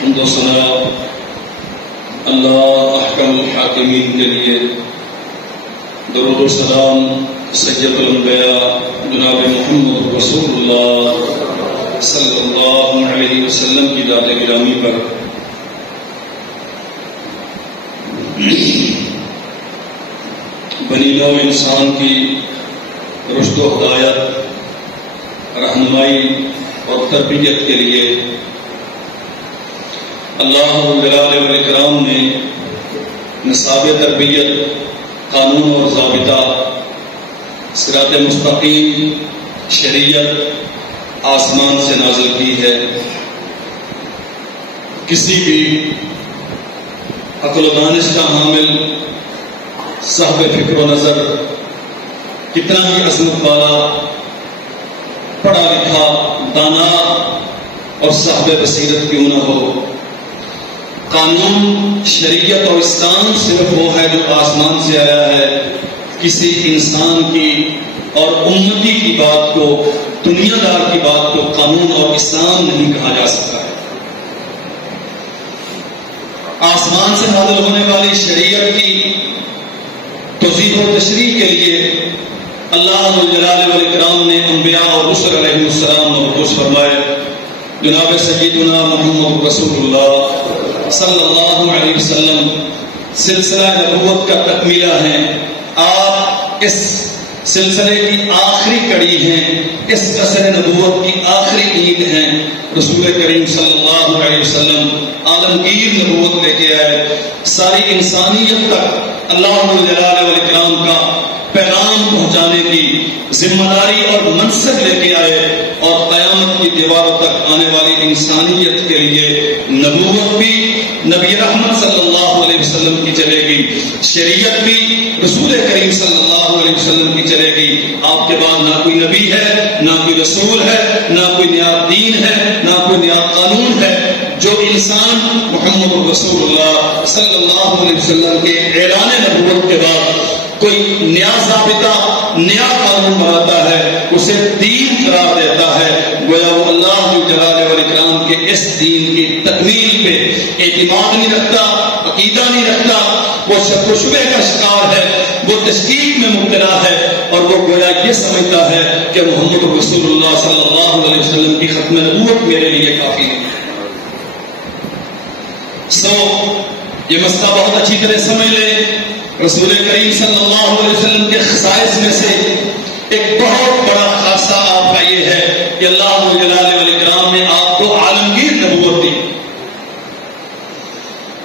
حمد و ثنا اللہ احکم الحاکمین کے لیے، درود و سلام سید الانبیاء جناب محمد رسول اللہ صلی اللہ علیہ وسلم کی ذات گرامی پر بنی نوع انسان کی رشد و ہدایت، رہنمائی اور تربیت کے لیے اللہ جلال والاکرام نے نصاب تربیت، قانون اور ضابطہ، صراط مستقیم، شریعت آسمان سے نازل کی ہے۔ کسی بھی عقل و دانش کا حامل، صاحب فکر و نظر، کتنا ہی عظمت والا، پڑھا لکھا، دانا اور صاحب بصیرت کیوں نہ ہو، قانون، شریعت اور اسلام صرف وہ ہے جو آسمان سے آیا ہے۔ کسی انسان کی اور امتی کی بات کو، دنیا دار کی بات کو قانون اور اسلام نہیں کہا جا سکتا ہے۔ آسمان سے نازل ہونے والی شریعت کی توضیح و تشریح کے لیے اللہ جلال والاکرام نے انبیاء اور رسل علیہ السلام مبعوث فرمائے۔ جناب سیدنا محمد رسول اللہ صلی اللہ علیہ وسلم سلسلہ نبوت کا تکمیلہ ہیں۔ آپ اس سلسلے کی آخری کڑی ہیں، اس عصر نبوت کی آخری عید ہیں۔ رسول کریم صلی اللہ علیہ وسلم عالمگیر نبوت لے کے آئے، ساری انسانیت تک اللہ جلال والاکرام کا پیغام پہنچانے کی ذمہ داری اور منصب لے کے آئے، اور قیامت کی دیواروں تک آنے والی انسانیت کے لیے نبوت بھی نبی رحمت صلی اللہ علیہ وسلم کی چلے گی، شریعت بھی رسول کریم صلی اللہ علیہ وسلم کی چلے گی۔ آپ کے بعد نہ کوئی نبی ہے، نہ کوئی رسول ہے، نہ کوئی نیا دین ہے، نہ کوئی نیا قانون ہے۔ جو انسان محمد رسول اللہ صلی اللہ علیہ وسلم کے اعلان نبوت کے بعد کوئی نیا ضابطہ، نیا قانون بناتا ہے، اسے دین قرار دیتا ہے، گویا وہ اللہ جلال والاکرام کے اس دین کی تکمیل پہ اعتماد نہیں رکھتا، عقیدہ نہیں رکھتا، وہ شک و شبہ کا شکار ہے، وہ تشکیک میں مبتلا ہے، اور وہ گویا یہ سمجھتا ہے کہ محمد رسول اللہ صلی اللہ علیہ وسلم کی ختم نبوت میرے لیے کافی ہے۔ یہ مسئلہ بہت اچھی طرح سمجھ لیں۔ رسول کریم صلی اللہ علیہ وسلم کے خصائص میں سے ایک بہت بڑا خاصہ آپ کا یہ ہے کہ اللہ جلال والاکرام نے آپ کو عالمگیر نبوت دی۔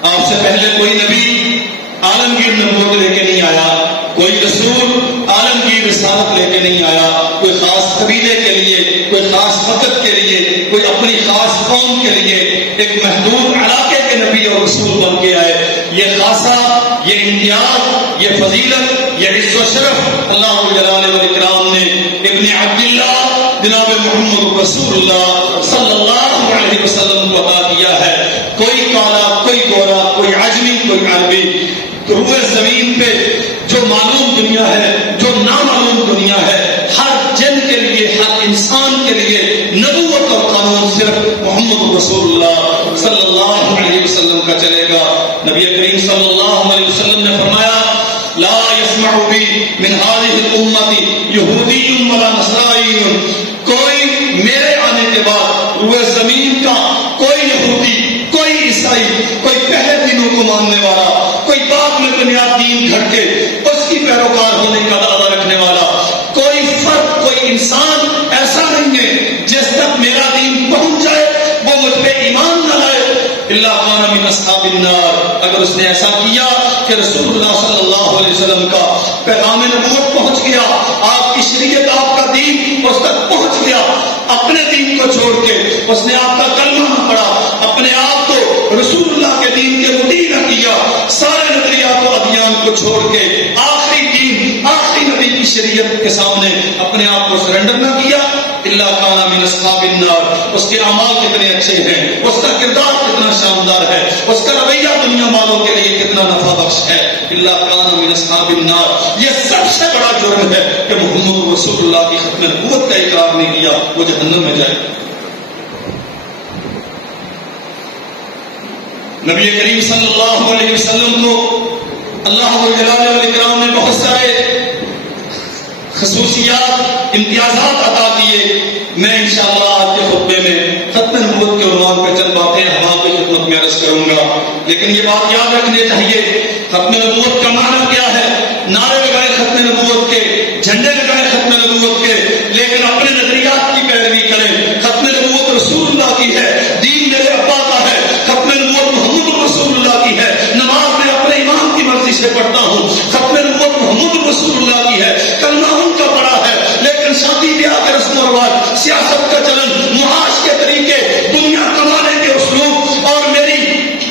آپ سے پہلے کوئی نبی عالمگیر نبوت لے کے نہیں آیا، کوئی رسول عالمگیر رسالت لے کے نہیں آیا، کوئی خاص قبیلے کے لیے، کوئی خاص وقت کے لیے، کوئی اپنی خاص قوم کے لیے، ایک محدود علاقے کے نبی اور رسول بن کے آئے۔ یہ خاصہ، یہ امتیاز، یہ فضیلت، یہ عزت و شرف اللہ جلال والاکرام نے ابن عبداللہ جناب محمد رسول اللہ صلی اللہ علیہ وسلم کو عطا کیا ہے۔ کوئی کالا، کوئی گورا، کوئی عجمی، کوئی عربی، روئے زمین پہ جو معلوم دنیا ہے، جو نامعلوم دنیا ہے، ہر جن کے لیے، ہر انسان کے لیے نبوت اور قانون صرف محمد رسول اللہ صلی اللہ علیہ وسلم کا چلے گا۔ نبی کریم صلی اللہ علیہ وسلم نے فرمایا لا يسمع بی من هذه الامة یہودی ولا نصرانی، کوئی میرے آنے کے بعد روئے زمین کا کوئی یہودی، کوئی عیسائی، کوئی پہلے دنوں کو ماننے والا، کوئی بعد میں بنیاد دین گھڑ کے اس کی پیروکار ہونے کا دعویٰ رکھنے والا، کوئی فرد، کوئی انسان ایسا نہیں ہے جس تک میرا دین پہنچ جائے وہ مجھ پہ ایمان نہ لائے الا کان من اصحاب النار۔ اگر اس نے ایسا کیا کہ رسول اللہ صلی اللہ علیہ وسلم کا پیغام نبوت پہنچ گیا، آپ کی شریعت، آپ کا دین اس تک پہنچ گیا، اپنے دین کو چھوڑ کے اس نے آپ کا کلمہ نہ پڑھا، اپنے آپ کو رسول اللہ کے دین کے مطیع نہ کیا، سارے نظریات و ادیان کو چھوڑ کے آخری دین، آخری نبی کی شریعت کے سامنے اپنے آپ کو سرنڈر نہ کیا، الا کان من اصحاب النار۔ اس کے اعمال کتنے اچھے ہیں، اس کا کردار کتنا شاندار ہے، اس کا رویہ دنیا والوں کے لیے کتنا نفع بخش ہے، الا کان من اصحاب النار۔ یہ سب سے بڑا جرم ہے کہ محمد رسول اللہ کی ختم نبوت کا اقرار نہیں کیا، وہ جہنم میں جائے۔ نبی کریم صلی اللہ علیہ وسلم کو اللہ جلال والاکرام نے بہت سارے خصوصیات امتیازات عطا کیے. میں انشاءاللہ آج کے خطبے میں ختم نبوت کے عنوان پہ چند باتیں آپ کی خدمت میں عرض کروں گا. لیکن یہ بات یاد رکھنی چاہیے ختم نبوت کا معنی کیا ہے. نعرے لگائے ختم نبوت کے, جھنڈے لگائے ختم نبوت کے, لیکن اپنے نظریات کی پیروی کریں. ختم نبوت رسول اللہ کی ہے, دین میرے ابا کا ہے. ختم نبوت محمد رسول اللہ کی ہے, نماز میں اپنے امام کی مرضی سے پڑھتا ہوں. ختم نبوت محمد رسول اللہ کی ہے, کلمہ ان کا پڑا ہے. لیکن شادی بیاہ کے رسم و رواج, سیاست کا چلن, معاش کے طریقے, دنیا کمانے کے اسلوب اور میرے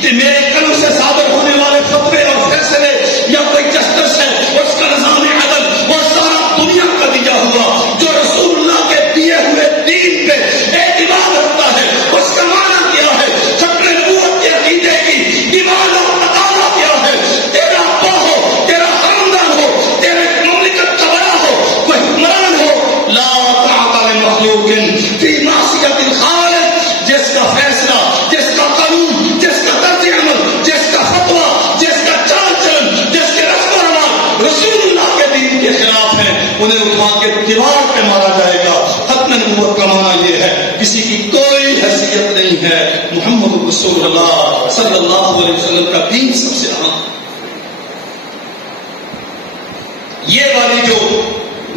قلم سے صادر ہونے والے فتوے اور فیصلے یا کوئی جسٹس ہے اس کا نظام عدل, وہ سارا دنیا کا دیا ہوا. جو رسول اللہ کے دیے ہوئے دین پہ اعتماد رکھتا ہے اس کا معنی کیا ہے. ختم نبوت کے عقیدے کی دیوان اور تقاضا کیا ہے. تیرا ابا ہو, تیرا خاندان ہو, تیرے مملکت کا بڑا ہو, کوئی حکمران ہو, لا طاعت لمخلوق فی معصیت الخالق. جس کا فیصلہ, جس کا قانون, جس کا طرز عمل, جس کا فتویٰ, جس کا چال چلن, جس کے رسم و رواج رسول اللہ کے دین کے خلاف ہیں, انہیں اٹھا کے دیوار پہ مارا جائے گا. ختم نبوت کا معنی یہ ہے کسی کی کوئی حیثیت نہیں ہے. محمد رسول اللہ صلی اللہ علیہ وسلم کا دین سب سے اہم. یہ والی جو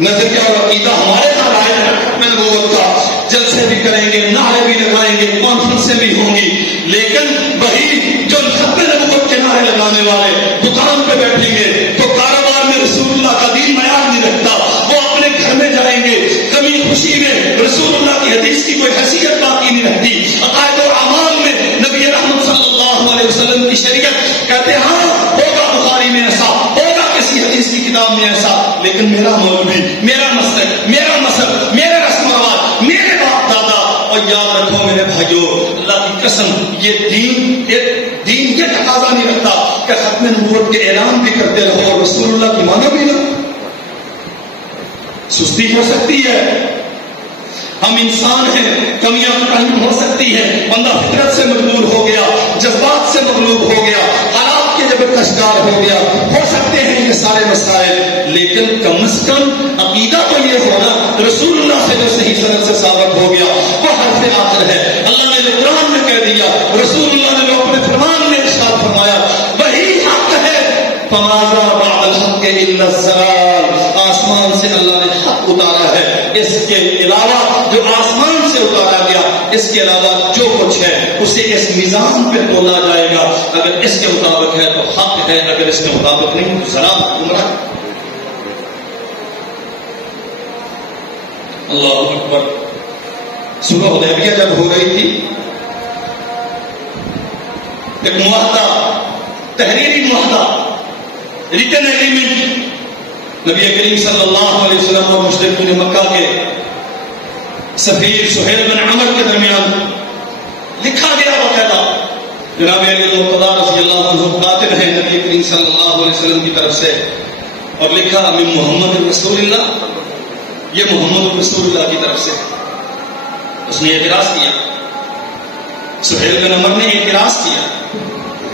نظریہ اور عقیدہ ہمارے یہاں آئے ہیں ختم نبوت کا, جلسے بھی کریں گے, نعرے بھی لگائیں گے, کانفرنسیں بھی ہوں گی, لیکن وہی جو ختم نبوت کے نعرے لگانے والے دکان پہ بیٹھیں گے تو کاروبار میں رسول اللہ کا دین معیار نہیں رکھتا. وہ اپنے گھر میں جائیں گے, کمی خوشی میں رسول اللہ کی حدیث کی کوئی حیثیت باقی نہیں رہتی. عقائد و اعمال میں نبی رحمت صلی اللہ علیہ وسلم کی شریعت کہتے ہیں ہاں ہوگا بخاری میں ایسا, ہوگا کسی حدیث کی کتاب میں ایسا, لیکن میرا مولوی, میرا مسلک, میرا مذہب, میرے رسم و رواج, میرے باپ دادا. اور یاد رکھو میرے بھائیوں, اللہ کی قسم یہ دین یہ تقاضا نہیں رکھتا کہ ختم نبوت کے اعلان بھی کرتے رہو اور رسول اللہ کی مانو بھی نہ. سستی ہو سکتی ہے, ہم انسان ہیں, کمیاں کہیں ہو سکتی ہیں, بندہ فطرت سے مجبور ہو گیا, جذبات سے مغلوب ہو گیا, حالات کے جب کا شکار ہو گیا, ہو سکتے ہیں یہ سارے مسائل. لیکن کم از کم عقیدہ تو یہ ہونا رسول اللہ سے جو صحیح سند سے ثابت ہو گیا وہ حرف آخر ہے. اللہ نے جو قرآن میں کہہ دیا, رسول اللہ نے جو اپنے فرمان میں ارشاد فرمایا وہی حق ہے. فماذا بعد الحق الا الضلال. آسمان سے اللہ نے حق اتارا ہے, اس کے علاوہ جو آسمان سے اتارا گیا اس کے علاوہ جو کچھ ہے اسے اس میزان پہ تولا جائے گا. اگر اس کے مطابق ہے تو حق ہے, اگر اس کے مطابق نہیں تو ضلال گمراہ. اللہ اکبر. صلح حدیبیہ جب ہو رہی تھی, ایک معاہدہ, تحریری معاہدہ, ریٹن ایگریمنٹ نبی کریم صلی اللہ علیہ وسلم اور مشرکین مکہ کے سفیر سہیل بن عمر کے درمیان لکھا گیا باقاعدہ. جناب علی المرتضیٰ رضی اللہ عنہ کاتب ہیں نبی کریم صلی اللہ علیہ وسلم کی طرف سے, اور لکھا من محمد رسول اللہ, یہ محمد رسول اللہ کی طرف سے. اس نے اعتراض کیا, سہیل بن عمر نے اعتراض کیا.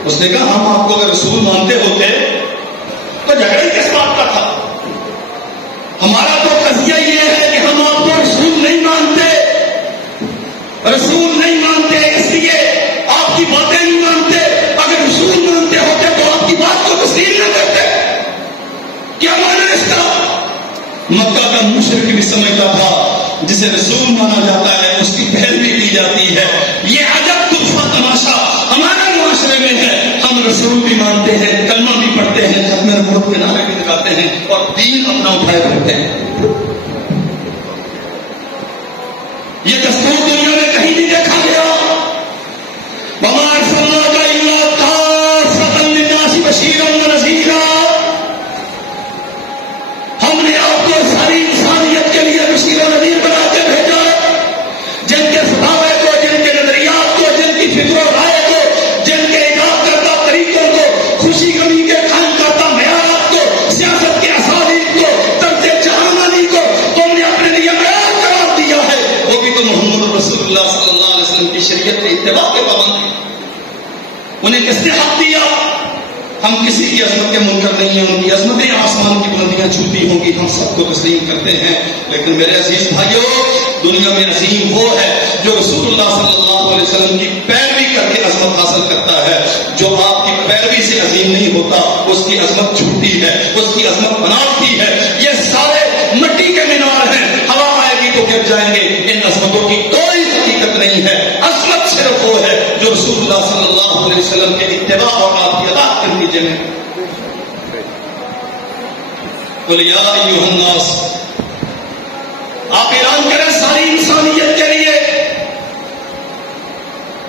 اس نے کہا ہم آپ کو اگر رسول مانتے ہوتے تو جھگڑا کس بات کا تھا. ہمارا تو قضیہ یہ ہے کہ ہم آپ کو رسول نہیں مانتے, رسول نہیں مانتے اس لیے آپ کی باتیں نہیں مانتے. اگر رسول مانتے ہوتے تو آپ کی بات کو تسلیم نہ کرتے. کیا مانا اس کا؟ مکہ کا مشرک بھی سمجھتا تھا جسے رسول مانا جاتا ہے اس کی پیروی کی جاتی ہے. یہ عجب تحفہ تماشا ہمارے معاشرے میں ہے. ہم رسول بھی مانتے ہیں, کلمہ بھی پڑھتے ہیں, ختم نبوت کے نعرے بھی لگاتے ہیں اور دین اپنا اٹھائے پھرتے ہیں. یہ دستور دنیا میں کہیں نہیں دیکھا گیا. وما ارسلناک الا کافۃ للناس بشیرا ونذیرا. ہم نے آپ کو ساری انسانیت کے لیے بشیر و نذیر بنا کے بھیجا. جن کے فتاوے کو, جن کے نظریات کو, جن کی فکر و رائے کو, جن کے ایجاد کردہ طریقوں کو انہیں کس نے حق دیا؟ ہم کسی کی عظمت کے منکر نہیں ہیں، ان کی عظمتیں آسمان کی بلندیاں چھوتی ہوں گی، ہم سب کو تسلیم کرتے ہیں. لیکن میرے عزیز بھائیوں، دنیا میں عظیم وہ ہے جو رسول اللہ صلی اللہ علیہ وسلم کی پیروی کر کے عظمت حاصل کرتا ہے. جو آپ کی پیروی سے عظیم نہیں ہوتا اس کی عظمت چھوٹی ہے، اس کی عظمت بناوٹی ہے. یہ سارے مٹی کے مینار ہیں، ہوا آئے گی تو گر جائیں گے. ان عظمتوں کی کوئی حقیقت نہیں ہے. عظمت صرف وہ ہے جو رسول اللہ صلی اللہ علیہ وسلم کے اتباع اور آپ کی اطاعت کے نتیجے میں. قل یا ایھا الناس، آپ اعلان کریں ساری انسانیت کے لیے،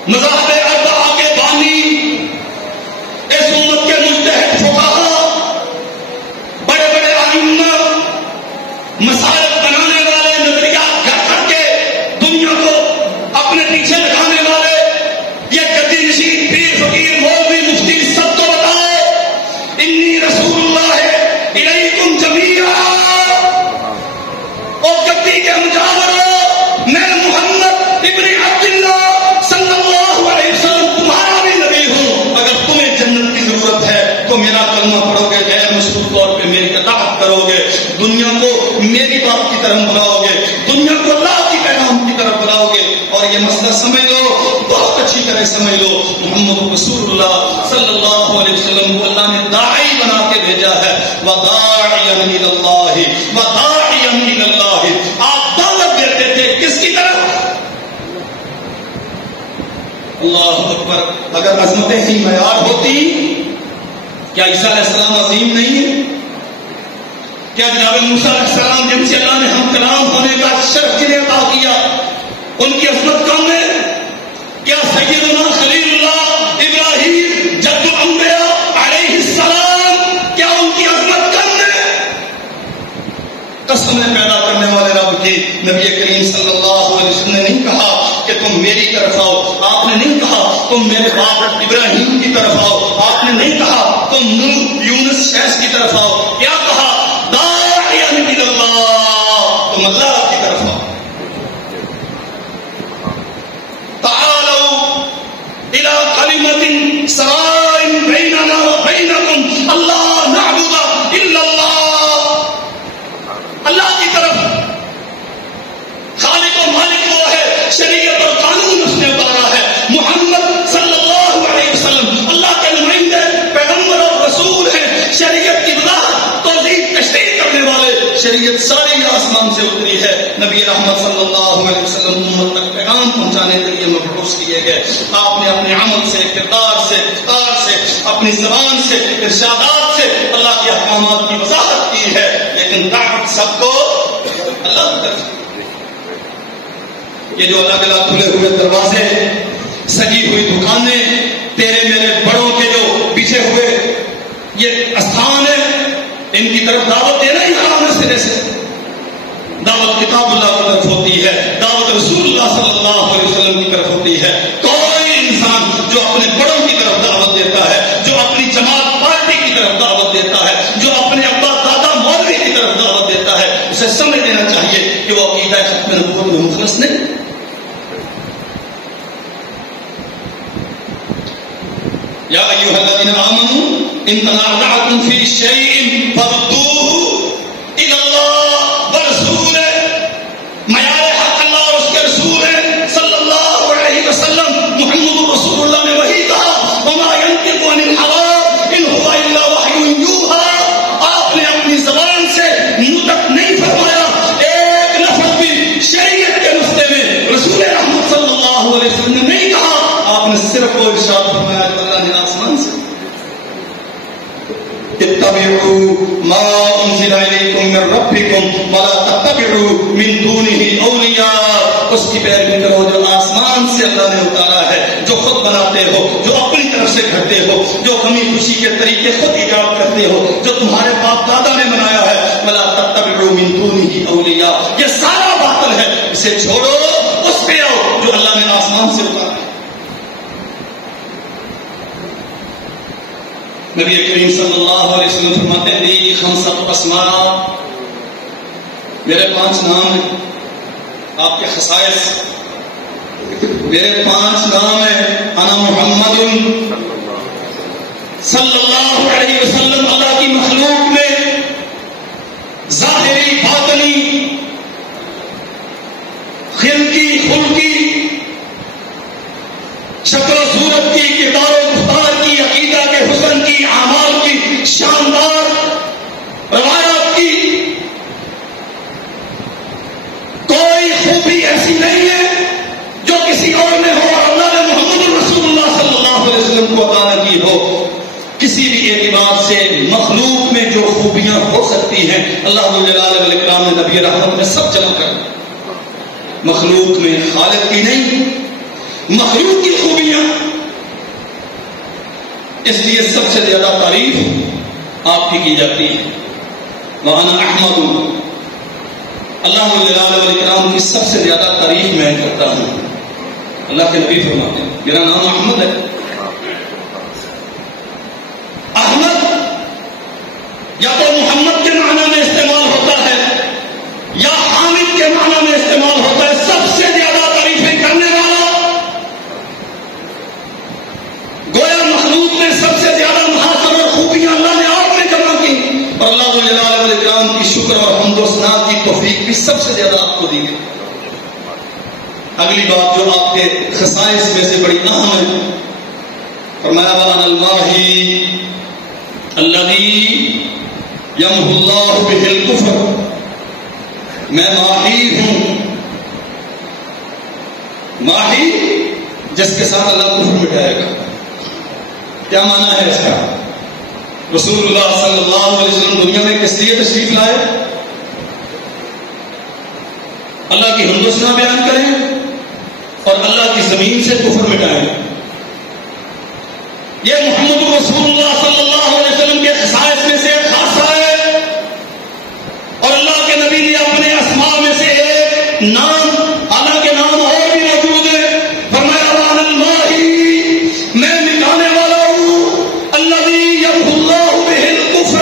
مذاہب اربعہ کے بانی، اس امت کے مجتہد فقہا، بڑے بڑے ائمہ، مسائل بنانے والے، نظریات گھڑ کر کے دنیا کو اپنے پیچھے لگانے والے، یہ گدی نشین پیر فقیر مولوی مفتی سب کو بتاؤ، انی رسول اللہ الیکم جمیعا. اور گدی کے مجاوروں، میں محمد ابن عبداللہ صلی اللہ علیہ وسلم تمہارا بھی نبی ہوں. اگر تمہیں جنت کی ضرورت ہے تو میرا کلمہ پڑھو گے، غیر مشروط طور پہ میری اطاعت کرو گے، دنیا کو میری بات کی طرف بلاؤ گے، دنیا کو اللہ کی پیغام کی طرف بلاؤ گے. اور یہ مسئلہ سمجھ لو، بہت اچھی طرح سمجھ لو، محمد رسول اللہ صلی اللہ علیہ وسلم کو اللہ نے داعی بنا کے بھیجا ہے. وَدَاعِيًا إِلَى اللَّهِ وَدَاعِيًا إِلَى اللَّهِ. آپ دعوت دیتے تھے کس کی طرف؟ اللہ اکبر. اگر عظمتیں ہی معیار ہوتی، کیا عیسیٰ علیہ السلام عظیم نہیں ہے؟ کیا جناب موسیٰ علیہ السلام جن سے اللہ نے ہم کلام ہونے کا شرف جنہیں عطا کیا، ان کی عظمت کم ہے؟ کیا سیدنا خلیل اللہ ابراہیم جد الانبیاء علیہ السلام، کیا ان کی عظمت کم ہے؟ قسم پیدا کرنے والے رب کی، نبی کریم صلی اللہ علیہ وسلم نے نہیں کہا کہ تم میری طرف آؤ، آپ نے نہیں کہا تم میرے باپ ابراہیم کی طرف آؤ، آپ نے نہیں کہا تم نوح یونس شیخ کی طرف آؤ. کیا کہا؟ داعیاً الی اللہ، تم اللہ کی طرف آؤ. تعالوا الی کلمۃ سواء بیننا وبینکم اللہ نعبد الا اللہ. اللہ کی طرف. خالق و مالک وہ ہے، شریعت اور قانون اس نے اتارا ہے. محمد صلی اللہ علیہ وسلم اللہ کے نمائندے، پیغمبر اور رسول ہیں. شریعت کی وضاحت، توضیح، تشریح کرنے والے. شریعت ساری آسمان سے اتری ہے. نبی رحمت صلی اللہ علیہ وسلم امت تک پیغام پہنچانے کے لیے مبعوث کیے گئے. آپ نے اپنے عمل سے، کردار سے، کار سے، اپنی زبان سے، ارشادات سے اللہ کے احکامات کی وضاحت کی ہے. لیکن دعوت سب کو اللہ کی طرف. یہ جو الگ الگ کھلے ہوئے دروازے، سجی ہوئی دکانیں، تیرے میرے بڑوں کے جو بچھے ہوئے یہ استھان ہے، ان کی طرف دعوت دینا ہی حرام ہے سرے سے. دعوت کتاب اللہ کی طرف ہوتی ہے، دعوت رسول اللہ صلی اللہ علیہ وسلم کی طرف ہوتی ہے. کوئی انسان جو اپنے بڑوں کی طرف دعوت دیتا ہے، جو اپنی جماعت پارٹی کی طرف دعوت دیتا ہے، جو اپنے ابا دادا مولوی کی طرف دعوت دیتا ہے، اسے سمجھ لینا چاہیے کہ وہ عقیدہ ختم نبوت میں مخلص نہیں. یا ایھا الذین آمنوا ان تنازعتم فی شیء فردوہ الی اللہ ورسولہ. معیار حق اللہ اور اس کے رسول ہیں صلی اللہ علیہ وسلم. محمد رسول اللہ نے وہی کہا، وما ینطق عن الہویٰ ان ھو الا وحی یوحیٰ. آپ نے اپنی زبان سے نطق نہیں فرمایا ایک لفظ بھی شریعت کے نسخے میں. رسول رحمت صلی اللہ علیہ وسلم نے نہیں کہا، آپ نے صرف وہ ارشاد فرمایا اللہ نے آسمان سے اتبعوا ما انزل الیکم من ربکم ولا تتبعوا من دونہ اولیاء. اس کی پیروی کرو جو آسمان سے اللہ نے اتارا ہے، جو خود بناتے ہو، جو اپنی طرف سے گھڑتے ہو، جو غمی خوشی کے طریقے خود ایجاد کرتے ہو، جو تمہارے باپ دادا نے بنایا ہے. ولا تتبعوا من دونہ اولیاء، یہ سارا باطل ہے، اسے چھوڑو، اس پہ آؤ جو اللہ نے آسمان سے اتارا. نبی کریم صلی اللہ علیہ وسلم فرماتے ہیں لی خمسۃ اسماء، میرے 5 نام ہیں. آپ کے خصائص، میرے 5 نام ہیں. انا محمد صلی اللہ علیہ وسلم اللہ کی مخلوق میں ظاہری باطنی خلقی خلقی شکل و صورت کی کردار و گفتار کی عقیدہ کے حسن کی اعمال کی شاندار روایات کی کوئی خوبی ایسی نہیں ہے جو کسی اور میں ہو اور اللہ نے محمد رسول اللہ صلی اللہ علیہ وسلم کو عطا نہ کی ہو. کسی بھی اعتبار سے مخلوق میں جو خوبیاں ہو سکتی ہیں اللہ جلال والاکرام نے نبی رحمت میں سب جمع کر مخلوق میں خالق کی نہیں مخلوق کی خوبیاں. اس لیے سب سے زیادہ تعریف آپ کی جاتی ہے. وَأَنَا أَحْمَدُ اللہ جلال والاکرام کی سب سے زیادہ تعریف میں کرتا ہوں. اللہ کے نبی فرماتے ہیں میرا نام احمد ہے. احمد یا تو محمد کے معنی میں استعمال ہوتا ہے یا حامد کے معنی میں استعمال ہوتا ہے. سب سے زیادہ تعریفیں کرنے والا گویا مخلوق میں سب سے زیادہ محاسن اور خوبیاں اللہ نے آپ میں جمع کی اور اللہ جلال والاکرام کی شکر اور حمد و ثنا کی توفیق بھی سب سے زیادہ آپ کو دی گئی. اگلی بات جو آپ کے خصائص میں سے بڑی اہم ہے فرمایا وَأَنَا الْمَاحِي الَّذِي يَمْحُو اللَّهُ بِهِ الْكُفْرَ. میں ماحی ہوں. ماحی جس کے ساتھ اللہ کفر مٹائے گا. کیا معنی ہے اس کا؟ رسول اللہ صلی اللہ علیہ وسلم دنیا میں کس لیے تشریف لائے؟ اللہ کی حمد و ثنا بیان کریں اور اللہ کی زمین سے کفر مٹائیں. یہ محمد رسول اللہ صلی اللہ علیہ وسلم کے خصائص میں سے ایک خاصہ ہے اور اللہ کے نبی نے اپنے اسماء میں سے ایک نام حالانکہ نام اور بھی موجود ہے فرمایا وَأَنَا الْمَاحِي میں مٹانے والا ہوں. الَّذِي يَمْحُو اللَّهُ بِهِ الْكُفْرَ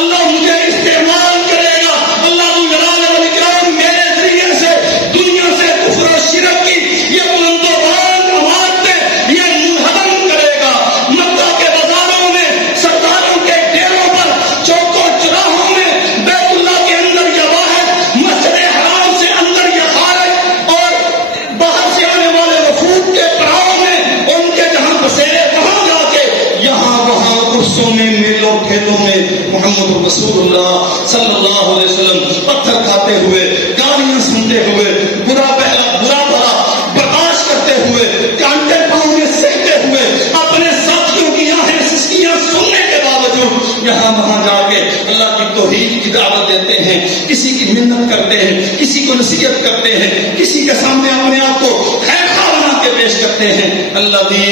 اللہ مجھے استعمال کرے گا. اللہ جلال والاکرام میرے ذریعے سے دنیا سے کفر و شرک کی یہ بلند و بلند عمارتیں یہ منہدم کرے گا. مکہ کے بازاروں میں سرداروں کے ڈیروں پر چوکوں چراہوں میں بیت اللہ کے اندر یا باہر مسجد حرام سے اندر یا خارج اور باہر سے آنے والے وفود کے پڑاؤ میں ان کے جہاں بسیرے وہاں جا کے یہاں وہاں عرصوں میں میلوں کھیتوں میں محمد رسول اللہ صلی اللہ علیہ وسلم پتھر کھاتے ہوئے گالیاں سنتے ہوئے برا بھلا برداشت کرتے ہوئے کانٹے پاؤں میں سہتے ہوئے اپنے ساتھیوں کی آہیں سسکیاں سننے کے باوجود یہاں وہاں جا کے اللہ کی توحید کی دعوت دیتے ہیں. کسی کی منت کرتے ہیں کسی کو نصیحت کرتے ہیں کسی کے سامنے اپنے آپ کو خیر خواہ بنا کے پیش کرتے ہیں. الذی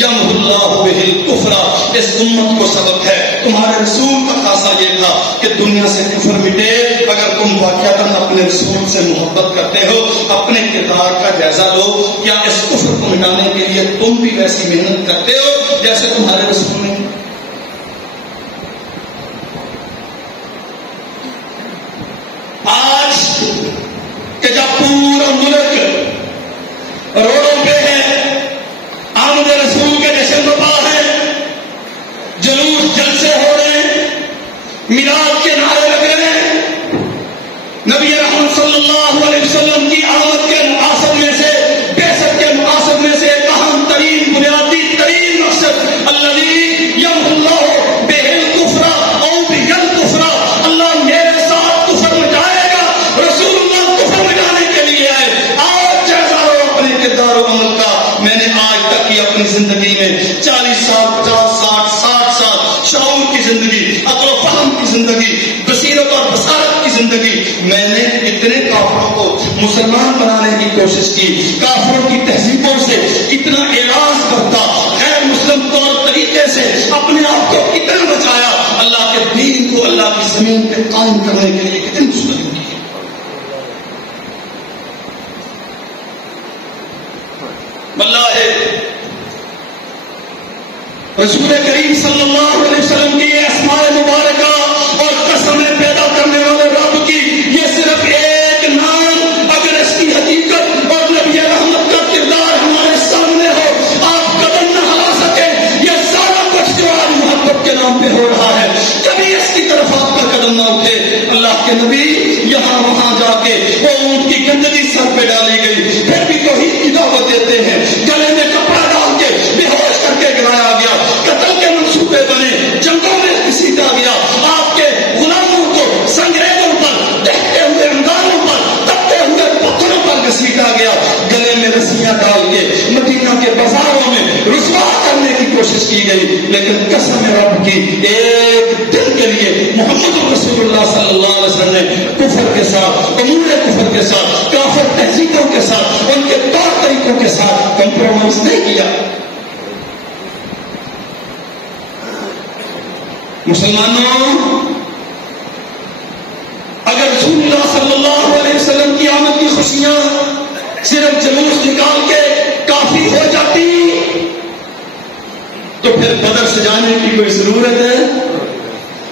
یمحو اللہ بہ الکفر اس امت کو سبق ہے. تمہارے رسول کا خاصہ یہ تھا کہ دنیا سے کفر مٹے. اگر تم واقعتاً اپنے رسول سے محبت کرتے ہو اپنے کردار کا جائزہ لو. کیا اس کفر کو مٹانے کے لیے تم بھی ویسی محنت کرتے ہو جیسے تمہارے رسول نے؟ آج کہ جب پورا ملک روڈوں پہ ہے آمد رسول کے جشن بپا ہے جلوس جلسے ہو رہے ہیں میلاد کے نعرے لگ رہے ہیں نبی رحمت صلی اللہ علیہ وسلم کی آمد کے مقاصد میں سے بعثت کے مقاصد میں سے ایک اہم ترین بنیادی ترین مقصد الذی یمحو اللہ بہ الکفر او بہ الکفر اللہ میرے ساتھ کفر مٹائے گا. رسول اللہ کفر مٹانے کے لیے آئے. آج جیسا ہو اپنے کردار و عمل کا میں نے آج تک کی اپنی زندگی میں 40 سال 50 60 60 سال شعور کی زندگی عقل و فہم کی زندگی بصیرت اور بصارت کی زندگی میں نے اتنے کافروں کو مسلمان بنانے کی کوشش کی. کافروں کی تہذیبوں سے اتنا اعراض کرتا غیر مسلم طور طریقے سے اپنے آپ کو اتنا بچایا. اللہ کے دین کو اللہ کی زمین پہ قائم کرنے کے لیے کتنی مشکل کی. واللہ رسول کریم صلی اللہ علیہ وسلم کی یہ اسماء مبارکہ اور قسمیں پیدا کرنے والے رب کی یہ صرف ایک نام اگر اس کی حقیقت اور نبی رحمت کا کردار ہمارے سامنے ہو آپ قدم نہ ہلا سکے. یہ سارا کچھ جو آج مقام پہ ہو رہا ہے، کبھی اس کی طرف آپ کا قدم نہ اٹھے۔ اللہ کے نبی یہاں وہاں جا کے وہ اونٹ کی گندگی سر پہ ڈالی گئی، پھر بھی توحید کی دعوت دیتے ہیں، گلے میں کپڑا ڈال کے بے ہوش کر کے گرایا گیا، قتل کے منصوبے بنے، جنگوں میں گھسیٹا گیا، آپ کے غلاموں کو سنگریزوں پر، دہتے ہوئے انگاروں پر، تپتے ہوئے پتھروں پر گھسیٹا گیا، گلے میں رسیاں ڈال کے مدینہ کے بازاروں میں رسوا کرنے کی کوشش کی گئی، لیکن قسم رب کی ایک دن کے لیے محمد رسول اللہ صلی اللہ علیہ وسلم نے کفر کے ساتھ، امور کفر کے ساتھ، کافر تہذیبوں کے ساتھ، ان کے طور طریقوں کے ساتھ کمپرومائز نہیں کیا۔ مسلمانوں، اگر رسول اللہ صلی اللہ علیہ وسلم کی آمد کی خوشیاں صرف جلوس نکال کے کافی ہو جاتی تو پھر بدر سجانے کی کوئی ضرورت ہے؟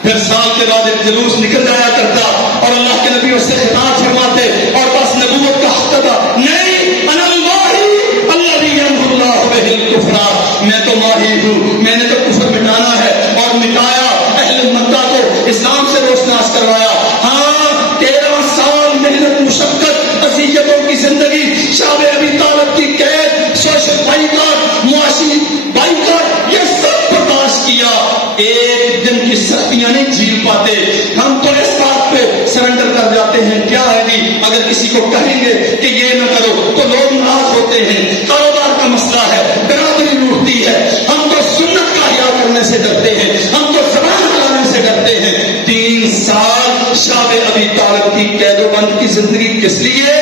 پھر سال کے بعد ایک جلوس نکل جایا کرتا اور اللہ کے نبی اس سے خطاب فرماتے اور بس نبوت کا حق تھا، نہیں، انا الماحی الذی یمحو اللہ بہ الکفر، میں تو ماہی ہوں، میں نے تو کفر مٹانا ہے، اور مٹایا، اہل مکہ کو اسلام سے روشناس کروایا۔ ہاں، 13 سال محنت، مشقت، اذیتوں کی زندگی، شعب ابی طالب کی قید، سوشل بائیکاٹ، معاشی بائیکاٹ، یہ سب برداشت کیا، ایک دن کی سختیاں نہیں جھیل پاتے۔ ہم تو اس بات پہ سرنڈر کر جاتے ہیں، کیا ہے جی، اگر کسی کو کہیں گے کہ یہ نہ کرو تو لوگ ناراض ہوتے ہیں، کاروبار کا مسئلہ ہے، برادری روٹتی ہے، ہم تو سنت کا احیا کرنے سے ڈرتے ہیں، ہم تو زبان ہلانے سے ڈرتے ہیں۔ 3 سال شعب ابی طالب کی قید و بند کی زندگی کس لیے؟